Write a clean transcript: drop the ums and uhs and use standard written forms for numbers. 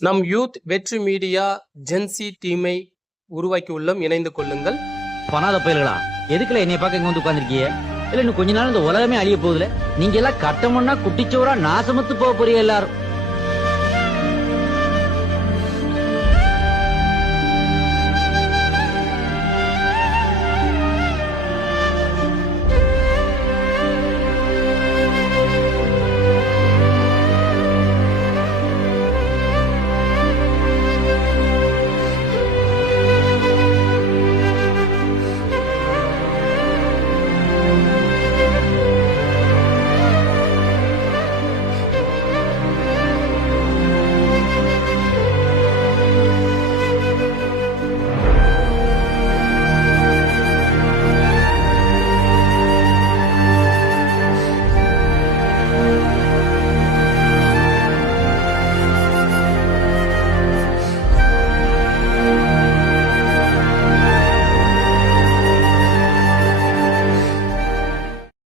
நம் யூத் வெற்றி media gen Z டீமை உருவாக்கி உள்ளோம், இணைந்து கொள்ளுங்கள். பணாத பயல்களா, எதுக்குல என்னைய பார்க்க இங்க வந்து உட்கார்ந்திருக்கீங்க? இல்ல இன்னும் கொஞ்ச நாள் இந்த உலகமே அழிய போகுதுல. நீங்க எல்லாம் கட்டமுன்னா குட்டிச்சோரா நாசமத்து போக போறீங்க எல்லாரும்.